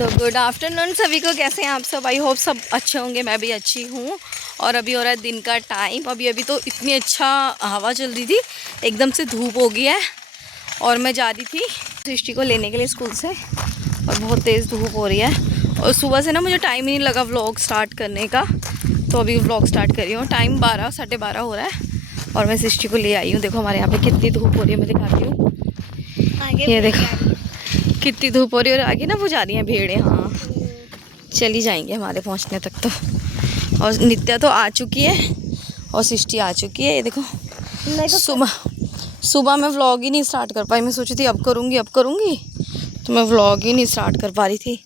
तो good afternoon सभी को। कैसे हैं आप सब? आई होप सब अच्छे होंगे। मैं भी अच्छी हूँ। और अभी हो रहा है दिन का टाइम। अभी तो इतनी अच्छा हवा चल रही थी, एकदम से धूप हो गई है। और मैं जा रही थी सृष्टि को लेने के लिए स्कूल से, और बहुत तेज़ धूप हो रही है। और सुबह से ना मुझे टाइम ही नहीं लगा व्लॉग स्टार्ट करने का, तो अभी व्लॉग स्टार्ट कर रही हूँ। टाइम 12 साढ़े 12 हो रहा है और मैं सृष्टि को ले आई हूँ। देखो हमारे यहाँ पे कितनी धूप हो रही है, मैं दिखाती हूँ। ये देखो कितनी धूप हो रही है। और आगे ना वो जा रही हैं भेड़ें। हाँ, चली जाएंगे हमारे पहुंचने तक तो। और नित्या तो आ चुकी है और सृष्टि आ चुकी है। ये देखो सुबह सुबह मैं व्लॉग ही नहीं स्टार्ट कर पाई। मैं सोची थी अब करूँगी, तो मैं व्लॉग ही नहीं स्टार्ट कर पा रही थी।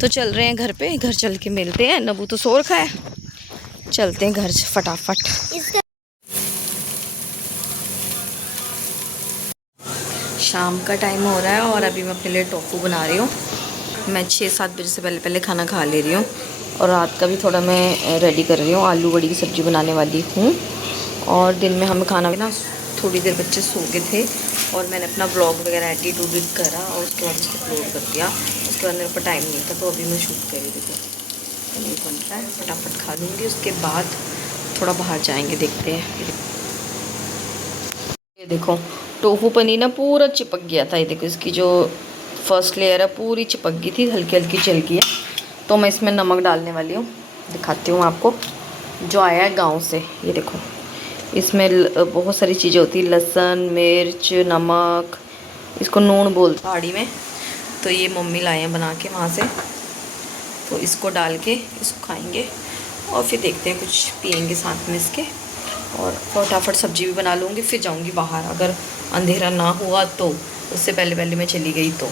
तो चल रहे हैं घर पे, घर चल के मिलते हैं। नबू तो सो रखा है, चलते हैं घर फटाफट। शाम का टाइम हो रहा है और अभी मैं अपने लिए टोफू बना रही हूँ। मैं 6-7 बजे से पहले खाना खा ले रही हूँ। और रात का भी थोड़ा मैं रेडी कर रही हूँ। आलू बड़ी की सब्ज़ी बनाने वाली हूँ। और दिन में हमें खाना ना, थोड़ी देर बच्चे सो गए थे और मैंने अपना ब्लॉग वगैरह एडिट करा और उसके बाद उसको अपलोड कर दिया। उसके बाद मेरे पास टाइम नहीं था, तो अभी मैं शूट कर रही थी। पनीर बन रहा है, फटाफट खा लूँगी। उसके बाद थोड़ा बाहर जाएंगे, देखते हैं। ये देखो टोफू पनीर ना पूरा चिपक गया था। ये देखो इसकी जो फर्स्ट लेयर है पूरी चिपक गई थी, हल्की हल्की जल गई है। तो मैं इसमें नमक डालने वाली हूँ, दिखाती हूँ आपको। जो आया है गांव से, ये देखो इसमें बहुत सारी चीज़ें होती है, लहसुन, मिर्च, नमक, इसको नून बोलते पहाड़ी में। तो ये मम्मी लाए हैं बना के वहाँ से। तो इसको डाल के इसको खाएंगे और फिर देखते हैं, कुछ पियेंगे साथ में इसके। और फटाफट सब्जी भी बना लूँगी, फिर जाऊँगी बाहर। अगर अंधेरा ना हुआ तो, उससे पहले मैं चली गई तो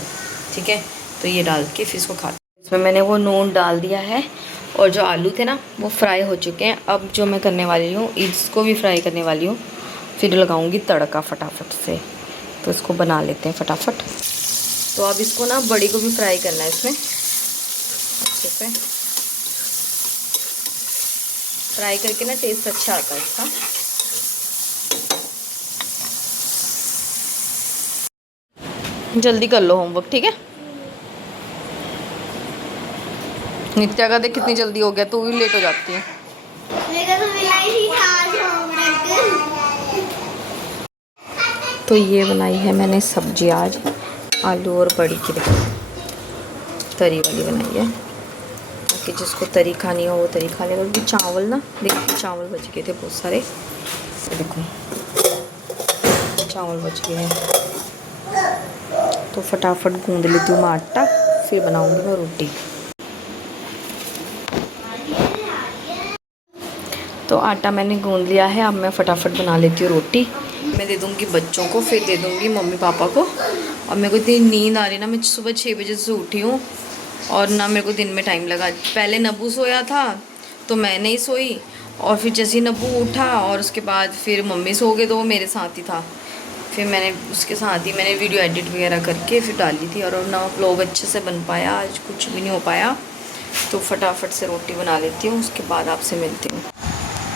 ठीक है। तो ये डाल के फिर इसको खाते हैं। इसमें मैंने वो नून डाल दिया है और जो आलू थे ना वो फ्राई हो चुके हैं। अब जो मैं करने वाली हूँ, इसको भी फ्राई करने वाली हूँ, फिर लगाऊँगी तड़का फटाफट से। तो इसको बना लेते हैं फटाफट। तो अब इसको ना बड़ी को भी फ्राई करना है इसमें अच्छे से। फ्राई करके ना टेस्ट अच्छा आता है इसका। जल्दी कर लो होमवर्क, ठीक है। नित्या का देख कितनी जल्दी हो गया, तू भी लेट हो जाती है। तो ये बनाई है मैंने सब्जी आज, आलू और बड़ी की तरी वाली बनाई है, ताकि जिसको तरी खानी हो वो तरी खा लेगा। क्योंकि चावल ना, देखिए चावल बच गए थे बहुत सारे। देखो चावल बच गए हैं, तो फटाफट गूंद लेती हूँ मैं आटा, फिर बनाऊंगी मैं रोटी। तो आटा मैंने गूंद लिया है, अब मैं फटाफट बना लेती हूँ रोटी। मैं दे दूँगी बच्चों को, फिर दे दूँगी मम्मी पापा को। और मेरे को इतनी नींद आ रही ना, मैं सुबह 6 बजे से उठी हूँ और ना मेरे को दिन में टाइम लगा। पहले नब्बू सोया था तो मैं नहीं सोई, और फिर जैसे ही नब्बू उठा और उसके बाद फिर मम्मी सो गए, तो वो मेरे साथ ही था। फिर मैंने उसके साथ ही मैंने वीडियो एडिट वगैरह करके फिर डाली थी। और ना व्लॉग अच्छे से बन पाया, आज कुछ भी नहीं हो पाया। तो फटाफट से रोटी बना लेती हूँ, उसके बाद आपसे मिलती हूँ।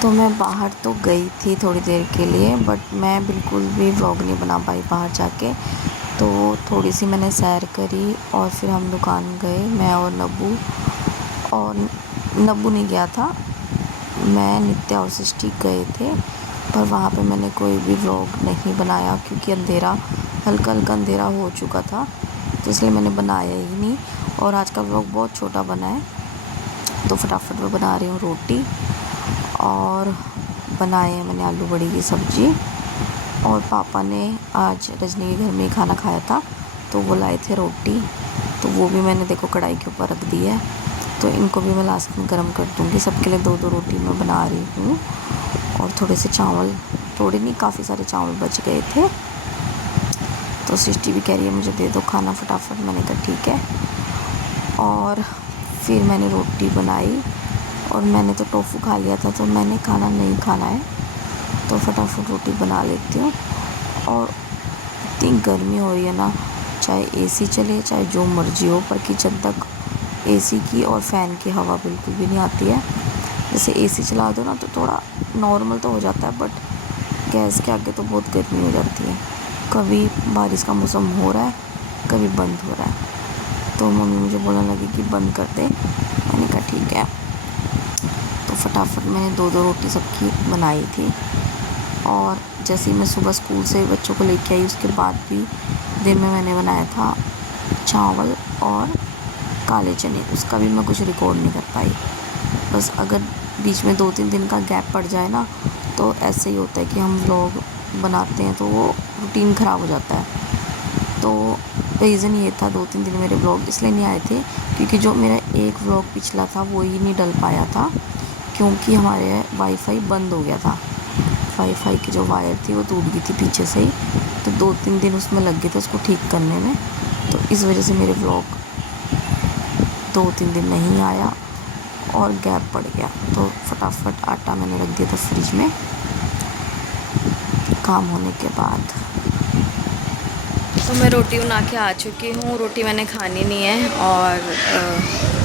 तो मैं बाहर तो गई थी थोड़ी देर के लिए, बट मैं बिल्कुल भी व्लॉग नहीं बना पाई बाहर जाके। तो थोड़ी सी मैंने सैर करी और फिर हम दुकान गए, मैं और नब्बू। और नब्बू नहीं गया था, मैं, नित्या और सृष्टि गए थे। पर वहाँ पे मैंने कोई भी व्लॉग नहीं बनाया, क्योंकि अंधेरा, हल्का हल्का अंधेरा हो चुका था, तो इसलिए मैंने बनाया ही नहीं। और आज का व्लॉग बहुत छोटा बना है। तो फटाफट मैं बना रही हूँ रोटी, और बनाए हैं मैंने आलू बड़ी की सब्ज़ी। और पापा ने आज रजनी के घर में ही खाना खाया था, तो वो लाए थे रोटी, तो वो भी मैंने देखो कढ़ाई के ऊपर रख दी है। तो इनको भी मैं लास्ट में गर्म कर दूँगी। सबके लिए 2-2 रोटी मैं बना रही हूँ। और थोड़े से चावल, थोड़े नहीं काफ़ी सारे चावल बच गए थे, तो सृष्टि भी कह रही है मुझे दे दो खाना फटाफट। मैंने कहा ठीक है। और फिर मैंने रोटी बनाई, और मैंने तो टोफू खा लिया था, तो मैंने खाना नहीं खाना है, तो फटाफट रोटी बना लेती हूँ। और इतनी गर्मी हो रही है ना, चाहे एसी चले चाहे जो मर्जी हो, पर किचन तक एसी की और फ़ैन की हवा बिल्कुल भी नहीं आती है। जैसे एसी चला दो ना तो थोड़ा नॉर्मल तो हो जाता है, बट गैस के आगे तो बहुत गर्मी हो जाती है। कभी बारिश का मौसम हो रहा है, कभी बंद हो रहा है। तो मम्मी मुझे बोलने लगी कि बंद कर दे। मैंने कहा ठीक है। तो फटाफट मैंने 2-2 रोटी सबकी बनाई थी। और जैसे ही मैं सुबह स्कूल से बच्चों को लेके आई, उसके बाद भी दिन में मैंने बनाया था चावल और काले चने। उसका भी मैं कुछ रिकॉर्ड नहीं कर पाई। बस अगर बीच में 2-3 दिन का गैप पड़ जाए ना, तो ऐसे ही होता है कि हम व्लॉग बनाते हैं तो वो रूटीन ख़राब हो जाता है। तो रीज़न ये था 2-3 दिन मेरे व्लॉग इसलिए नहीं आए थे क्योंकि जो मेरा एक व्लॉग पिछला था वो ही नहीं डल पाया था, क्योंकि हमारे वाईफाई बंद हो गया था। वाईफाई की जो वायर थी वो टूट गई थी पीछे से ही, तो 2-3 दिन उसमें लग गए थे उसको ठीक करने में। तो इस वजह से मेरे व्लॉग 2-3 दिन नहीं आया और गैप पड़ गया। तो फटाफट आटा मैंने रख दिया था फ्रिज में काम होने के बाद। तो मैं रोटी बना के आ चुकी हूँ। रोटी मैंने खानी नहीं है और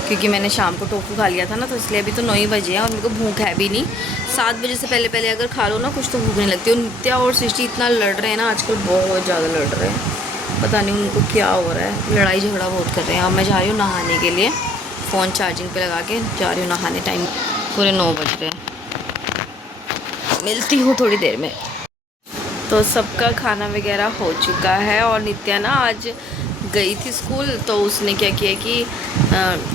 क्योंकि मैंने शाम को टोफू खा लिया था ना, तो इसलिए अभी तो 9 ही बजे हैं और मेरे को भूख है भी नहीं। 7 बजे से पहले पहले अगर खा लो ना कुछ तो भूख नहीं लगती। और नित्या और सृष्टि इतना लड़ रहे हैं ना आजकल, बहुत ज़्यादा लड़ रहे हैं। पता नहीं उनको क्या हो रहा है, लड़ाई झगड़ा बहुत कर रहे हैं। अब मैं जा रही हूँ नहाने के लिए, फ़ोन चार्जिंग पे लगा के जा रही हूँ नहाने। टाइम पूरे 9 बज रहे हैं। मिलती हूँ थोड़ी देर में। तो सबका खाना वगैरह हो चुका है और नित्या ना आज गई थी स्कूल, तो उसने क्या किया कि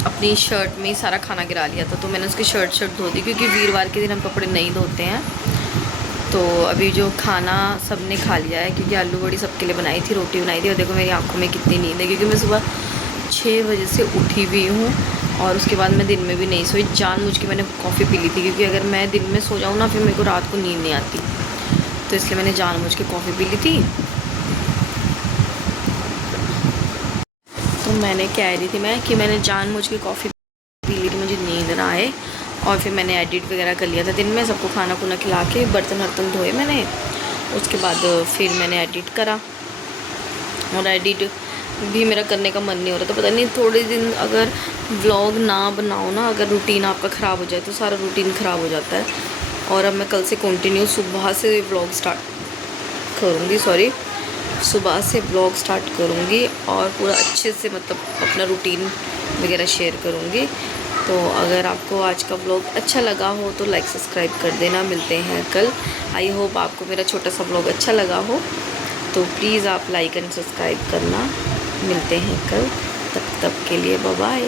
अपनी शर्ट में ही सारा खाना गिरा लिया था। तो मैंने उसकी शर्ट धो दी क्योंकि वीरवार के दिन हम कपड़े नहीं धोते हैं। तो अभी जो खाना सबने खा लिया है, क्योंकि आलू बड़ी सबके लिए बनाई थी, रोटी बनाई थी। और देखो मेरी आंखों में कितनी नींद है, क्योंकि मैं सुबह 6 बजे से उठी हुई हूँ और उसके बाद मैं दिन में भी नहीं सोई। जानबूझ के मैंने कॉफ़ी पी ली थी, क्योंकि अगर मैं दिन में सो जाऊँ ना फिर मेरे को रात को नींद नहीं आती। तो इसलिए मैंने जानबूझ के कॉफ़ी पी ली थी। तो मैंने कह रही थी मैं कि मैंने जानबूझ के कॉफ़ी पी ली थी, मुझे नींद ना आए। और फिर मैंने एडिट वगैरह कर लिया था दिन में, सबको खाना खुना खिला के बर्तन वर्तन धोए मैंने। उसके बाद फिर मैंने एडिट करा और एडिट भी मेरा करने का मन नहीं हो रहा था। पता नहीं थोड़े दिन अगर व्लॉग ना बनाओ ना, अगर रूटीन आपका ख़राब हो जाए तो सारा रूटीन ख़राब हो जाता है। और अब मैं कल से कंटिन्यू सुबह से व्लॉग स्टार्ट करूँगी और पूरा अच्छे से मतलब अपना रूटीन वगैरह शेयर करूँगी। तो अगर आपको आज का व्लॉग अच्छा लगा हो तो लाइक सब्सक्राइब कर देना। मिलते हैं कल। आई होप आपको मेरा छोटा सा व्लॉग अच्छा लगा हो, तो प्लीज़ आप लाइक एंड सब्सक्राइब करना। मिलते हैं कल, तब के लिए बाय बाय।